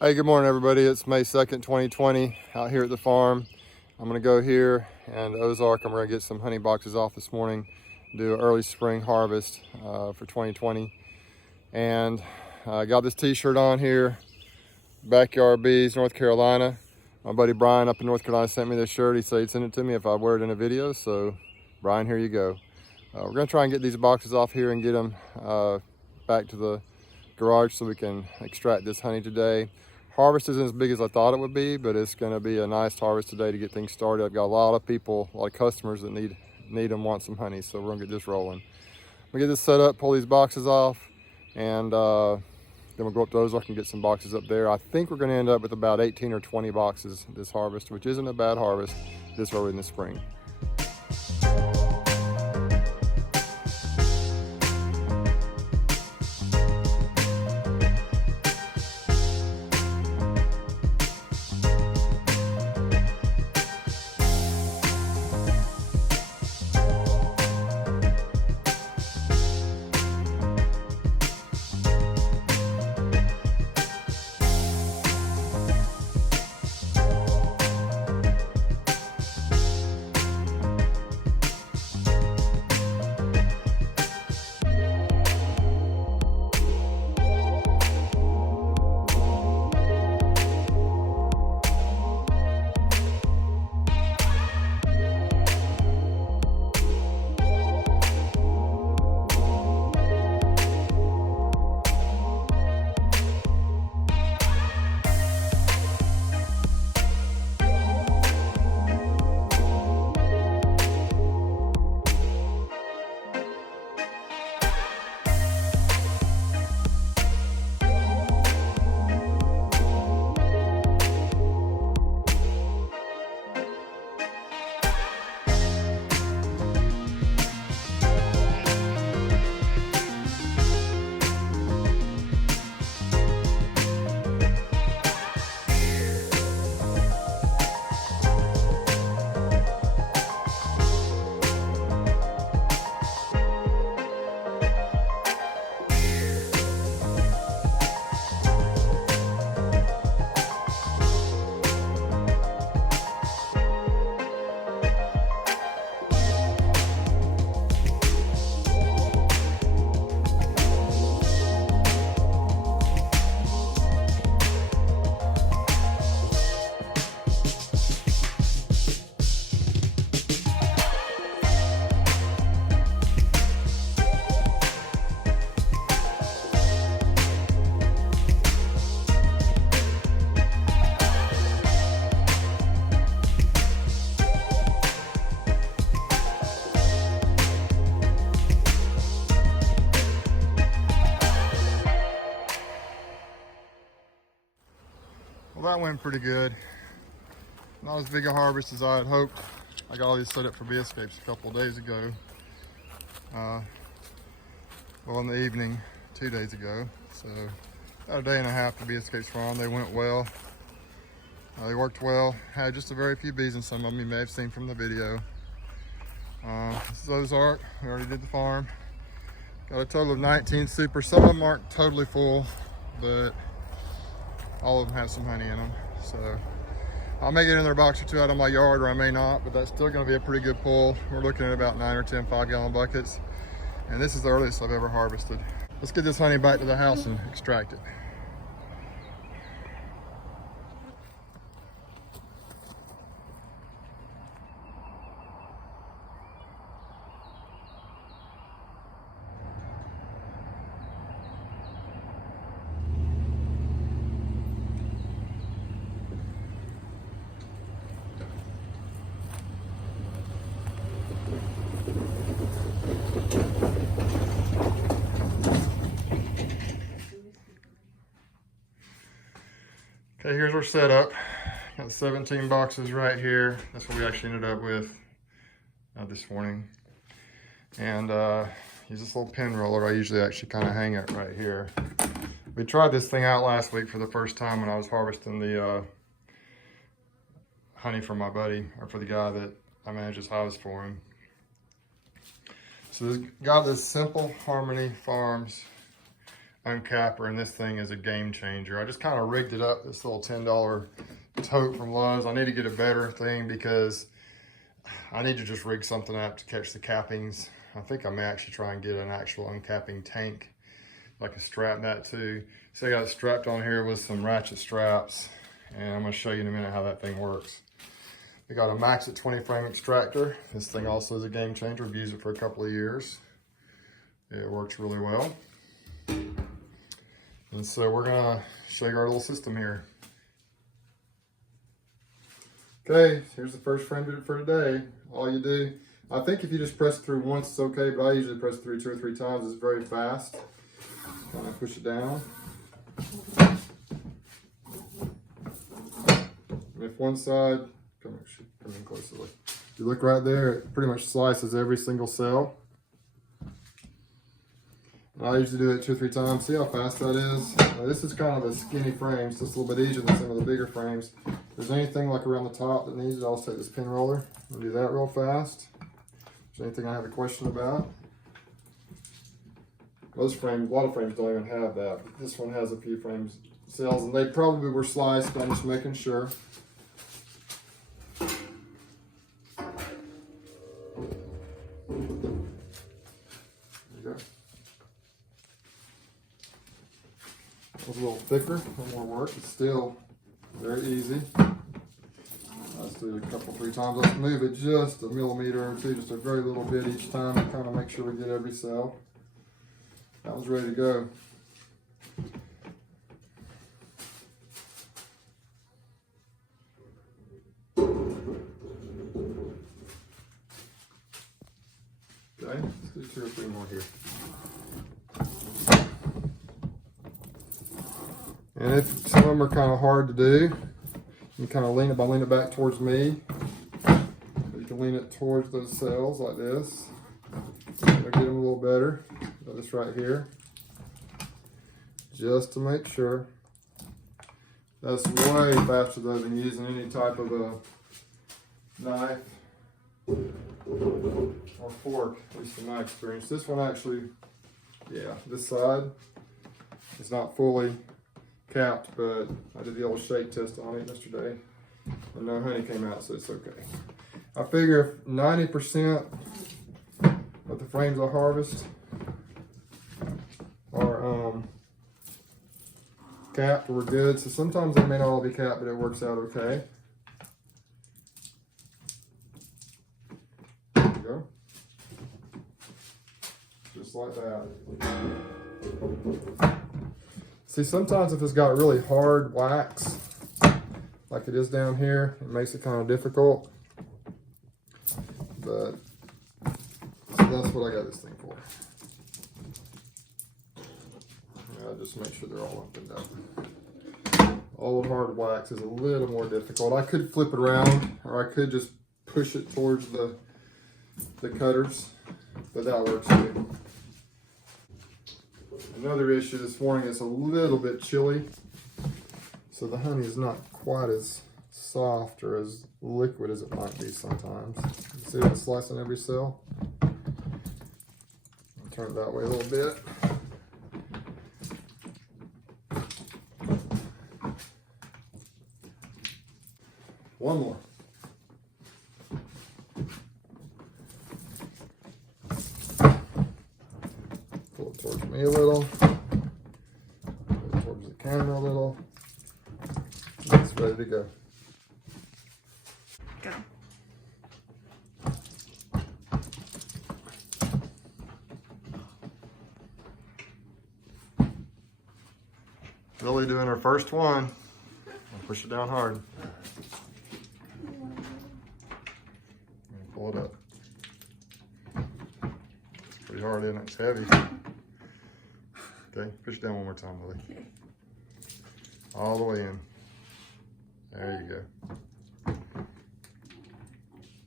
Hey, good morning, everybody. It's May 2nd, 2020, out here at the farm. I'm going to go here and Ozark. I'm going to get some honey boxes off this morning, do an early spring harvest for 2020. And I got this t-shirt on here, Backyard Bees, North Carolina. My buddy Brian up in North Carolina sent me this shirt. He said he'd send it to me if I wear it in a video. So, Brian, here you go. We're going to try and get these boxes off here and get them back to the garage so we can extract this honey today. Harvest isn't as big as I thought it would be, but it's going to be a nice harvest today to get things started. I've got a lot of people, a lot of customers that need them, want some honey, so we're going to get this rolling. We'll get this set up, pull these boxes off, and then we'll go up to Ozark and get some boxes up there. I think we're going to end up with about 18 or 20 boxes this harvest, which isn't a bad harvest this early in the spring. Well, that went pretty good. Not as big a harvest as I had hoped. I got all these set up for bee escapes a couple of days ago. Well, in the evening, 2 days ago. So about a day and a half the bee escapes were on. They went well. They worked well. Had just a very few bees in some of them you may have seen from the video. This is Ozark. We already did the farm. Got a total of 19 supers. Some of them aren't totally full, but all of them have some honey in them. So I may get another box or two out of my yard, or I may not, but that's still going to be a pretty good pull. We're looking at about 9 or 10 5-gallon buckets. And this is the earliest I've ever harvested. Let's get this honey back to the house and extract it. Okay, here's our setup. Got 17 boxes right here. That's what we actually ended up with this morning. And use this little pin roller. I usually actually kind of hang it right here. We tried this thing out last week for the first time when I was harvesting the honey for my buddy, or for the guy that I manage his hives for him. So this got this Simple Harmony Farms Uncapper, and this thing is a game changer. I just kind of rigged it up, this little $10 tote from Lowe's. I need to get a better thing because I need to just rig something up to catch the cappings. I think I may actually try and get an actual uncapping tank. I can strap that too. So I got it strapped on here with some ratchet straps, and I'm gonna show you in a minute how that thing works. We got a max at 20 frame extractor. This thing also is a game changer. We've used it for a couple of years. It works really well. And so we're gonna show you our little system here. Okay, here's the first frame for today. All you do, I think if you just press it through once, it's okay, but I usually press it through 2 or 3 times. It's very fast. Kind of push it down. And if one side, come in closer. If you look right there, it pretty much slices every single cell. And I usually do it 2 or 3 times. See how fast that is? Now, this is kind of a skinny frame, so it's a little bit easier than some of the bigger frames. If there's anything like around the top that needs it, I'll take this pin roller and do that real fast. If there's anything I have a question about. Most frames, a lot of frames don't even have that, but this one has a few frames cells, and they probably were sliced, but I'm just making sure. There you go. It was a little thicker, a little more work. It's still very easy. Let's do it a couple, 3 times. Let's move it just a millimeter or 2, just a very little bit each time to kind of make sure we get every cell. That was ready to go. Okay, let's do 2 or 3 more here. And if some of them are kind of hard to do, you can kind of lean it back towards me. You can lean it towards those cells like this. I'll get them a little better. Got this right here. Just to make sure. That's way faster than using any type of a knife or fork, at least in my experience. This one actually, yeah, this side is not fully capped, but I did the old shake test on it yesterday and no honey came out, so it's okay. I figure if 90% of the frames I harvest are capped, we're good. So sometimes they may not all be capped, but it works out okay. There you go. Just like that. See, sometimes if it's got really hard wax, like it is down here, it makes it kind of difficult. But so that's what I got this thing for. Yeah, just make sure they're all up and down. All the hard wax is a little more difficult. I could flip it around, or I could just push it towards the cutters, but that works too. Another issue this morning, it's a little bit chilly, so the honey is not quite as soft or as liquid as it might be sometimes. You see that slicing every cell? I'll turn it that way a little bit. One more. Pull it towards me a little. Pull it towards the camera a little. It's ready to go. Go. Lily doing her first one. I'll push it down hard. Pull it up. It's pretty hard, isn't it? It's heavy. Okay, push it down one more time, Lily. Okay. All the way in. There you go.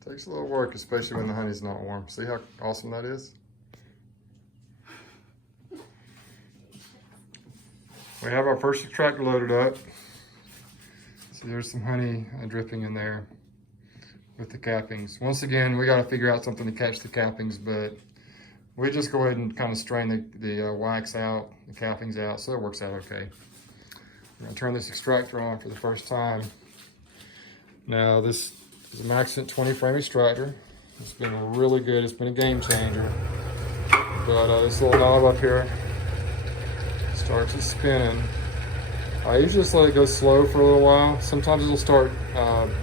Takes a little work, especially when the honey's not warm. See how awesome that is? We have our first extractor loaded up. So there's some honey dripping in there with the cappings. Once again, we got to figure out something to catch the cappings, but We just go ahead and kind of strain the wax out, the cappings out, so it works out okay. I'm gonna turn this extractor on for the first time. Now this is a Maxent 20 frame extractor. It's been really good, it's been a game changer. But this little knob up here starts it spinning. I usually just let it go slow for a little while. Sometimes it'll start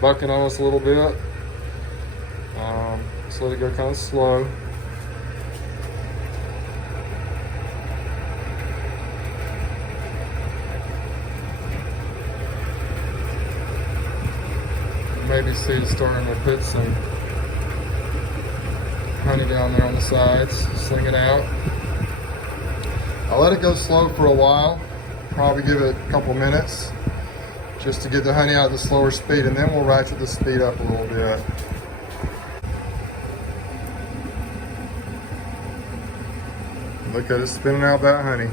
bucking on us a little bit. Just let it go kind of slow. Maybe see it's starting to put some honey down there on the sides, sling it out. I'll let it go slow for a while, probably give it a couple minutes just to get the honey out at the slower speed, and then we'll ratchet the speed up a little bit. Look at it spinning out that honey.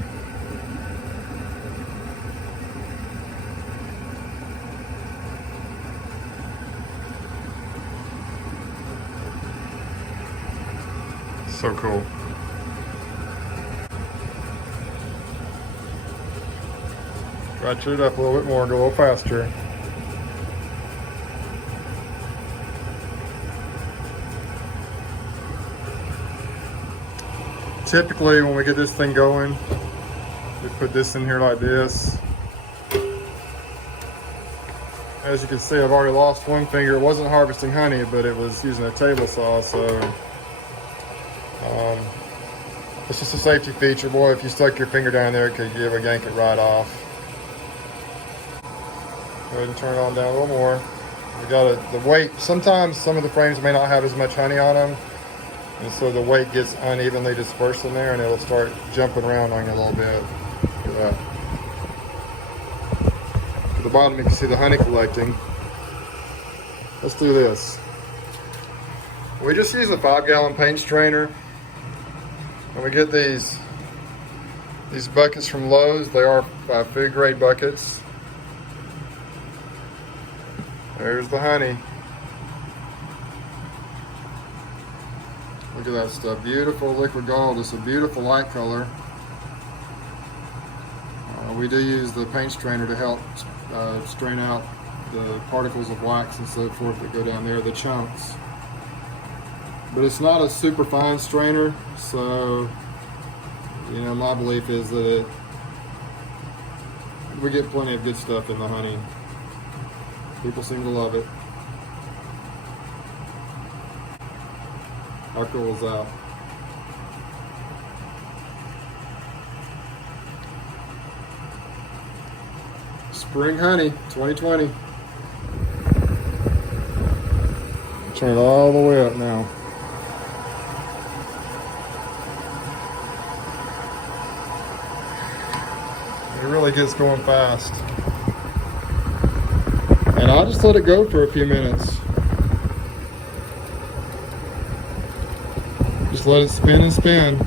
So cool. Ratchet it up a little bit more, go a little faster. Typically, when we get this thing going, we put this in here like this. As you can see, I've already lost one finger. It wasn't harvesting honey, but it was using a table saw, so it's just a safety feature. Boy, if you stuck your finger down there, it could give a yank it right off. Go ahead and turn it on down a little more. We got the weight. Sometimes some of the frames may not have as much honey on them, and so the weight gets unevenly dispersed in there, and it'll start jumping around on you a little bit. Look at that. At the bottom, you can see the honey collecting. Let's do this. We just use a 5-gallon paint strainer. And we get these buckets from Lowe's. They are food grade buckets. There's the honey. Look at that stuff. Beautiful liquid gold. It's a beautiful light color. We do use the paint strainer to help strain out the particles of wax and so forth that go down there, the chunks. But it's not a super fine strainer, so you know, my belief is that we get plenty of good stuff in the honey. People seem to love it. How cool is that? Spring honey 2020. Turn it all the way up now. It really gets going fast. And I'll just let it go for a few minutes. Just let it spin and spin.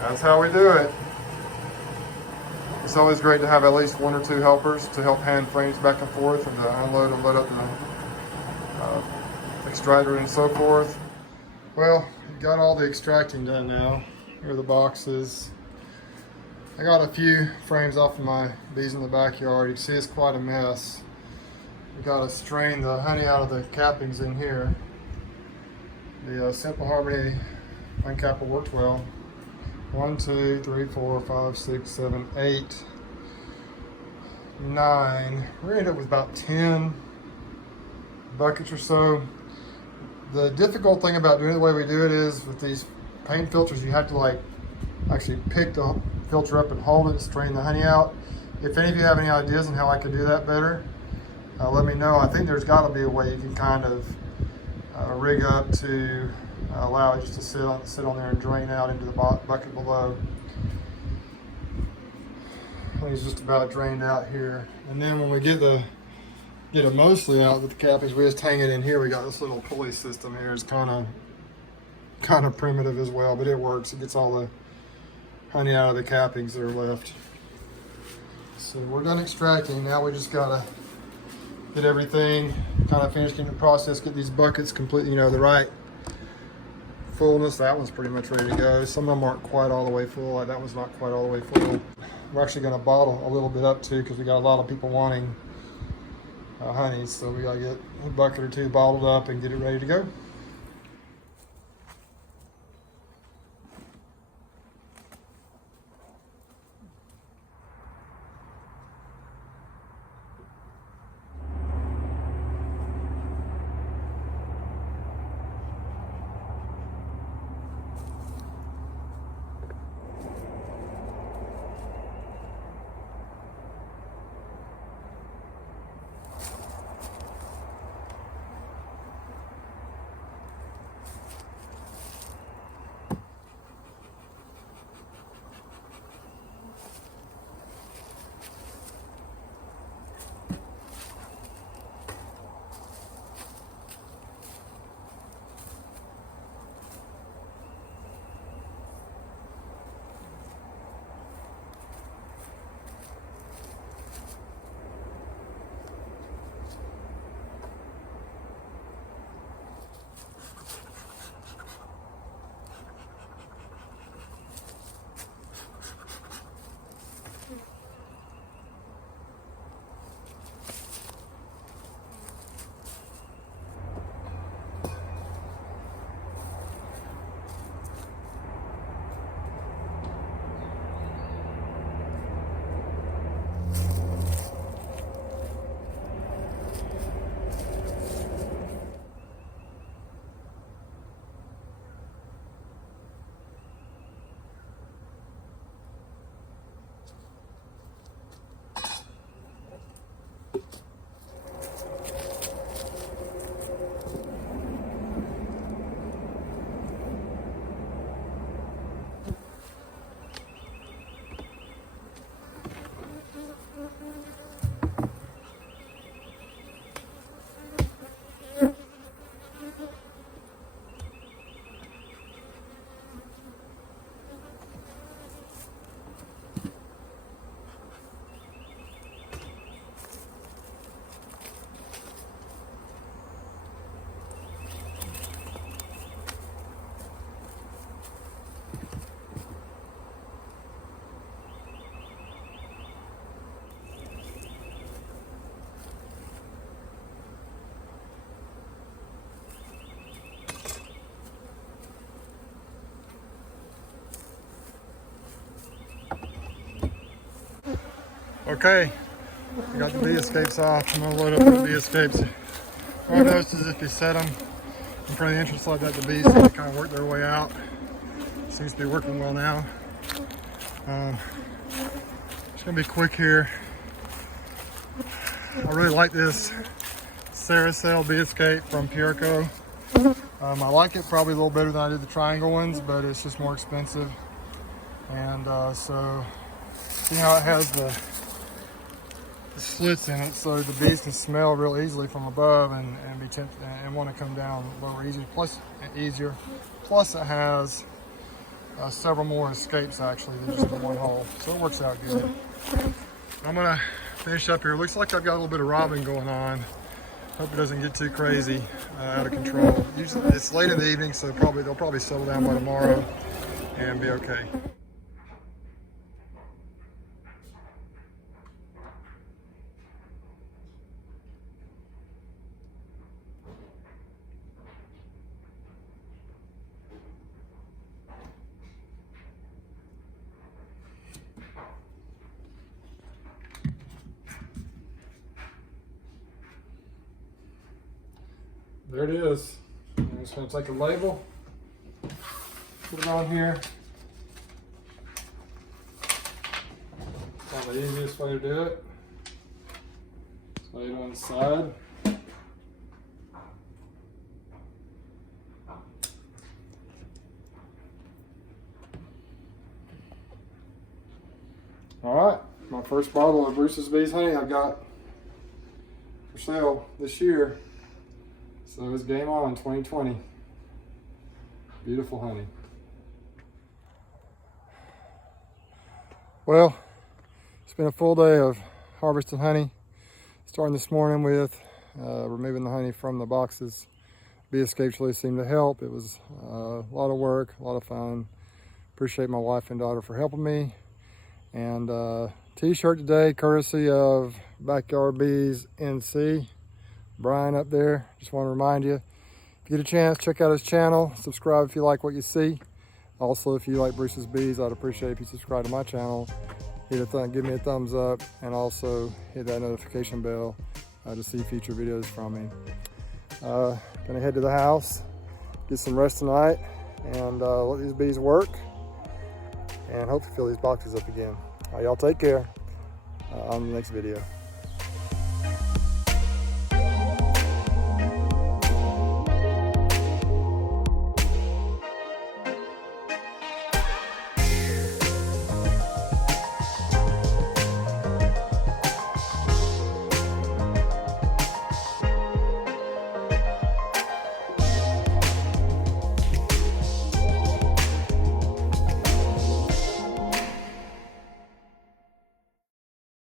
That's how we do it. It's always great to have at least 1 or 2 helpers to help hand frames back and forth and to unload and load up the extractor and so forth. Well, got all the extracting done now. Here are the boxes. I got a few frames off of my bees in the backyard. You can see it's quite a mess. We got to strain the honey out of the cappings in here. The Simple Harmony Uncapper worked well. 1, 2, 3, 4, 5, 6, 7, 8, 9. We're gonna end up with about 10 buckets or so. The difficult thing about doing it the way we do it is with these paint filters, you have to like actually pick the filter up and hold it and strain the honey out. If any of you have any ideas on how I could do that better, let me know. I think there's got to be a way you can kind of rig up to allow it just to sit on there and drain out into the bucket below. I think it's just about drained out here. And then when we get it mostly out with the cappings, we just hang it in here. We got this little pulley system here. It's kind of primitive as well, but it works. It gets all the honey out of the cappings that are left. So we're done extracting. Now we just gotta get everything kind of finished in the process, get these buckets completely, the right fullness. That one's pretty much ready to go. Some of them aren't quite all the way full. Like that one's not quite all the way full. We're actually going to bottle a little bit up too, because we got a lot of people wanting honey, so we got to get a bucket or two bottled up and get it ready to go. Okay, I got the bee escapes off. I'm gonna load up the bee escapes. What I noticed is if you set them in front of the entrance like that, the bees seem to kind of work their way out. Seems to be working well now. It's gonna be quick here. I really like this Saracel bee escape from Pureco. I like it probably a little better than I did the triangle ones, but it's just more expensive. And so, see how it has the slits in it, so the bees can smell real easily from above and be tempted and want to come down lower easier. Plus it has several more escapes actually than just the one hole, so it works out good. I'm gonna finish up here. Looks like I've got a little bit of robbing going on. Hope it doesn't get too crazy, out of control. Usually it's late in the evening, so they'll probably settle down by tomorrow and be okay. There it is. I'm just going to take a label, put it on here. Probably the easiest way to do it. Lay it on the side. All right, my first bottle of brucesbees honey I've got for sale this year. So it's game on 2020. Beautiful honey. Well, it's been a full day of harvesting honey. Starting this morning with removing the honey from the boxes. Bee escapes really seemed to help. It was a lot of work, a lot of fun. Appreciate my wife and daughter for helping me. And t-shirt today, courtesy of Backyard Bees NC. Brian up there, just want to remind you, if you get a chance, check out his channel, subscribe if you like what you see. Also, if you like Bruce's Bees, I'd appreciate if you subscribe to my channel, give me a thumbs up, and also hit that notification bell to see future videos from me. Gonna head to the house, get some rest tonight, and let these bees work, and hopefully fill these boxes up again. Y'all take care on the next video.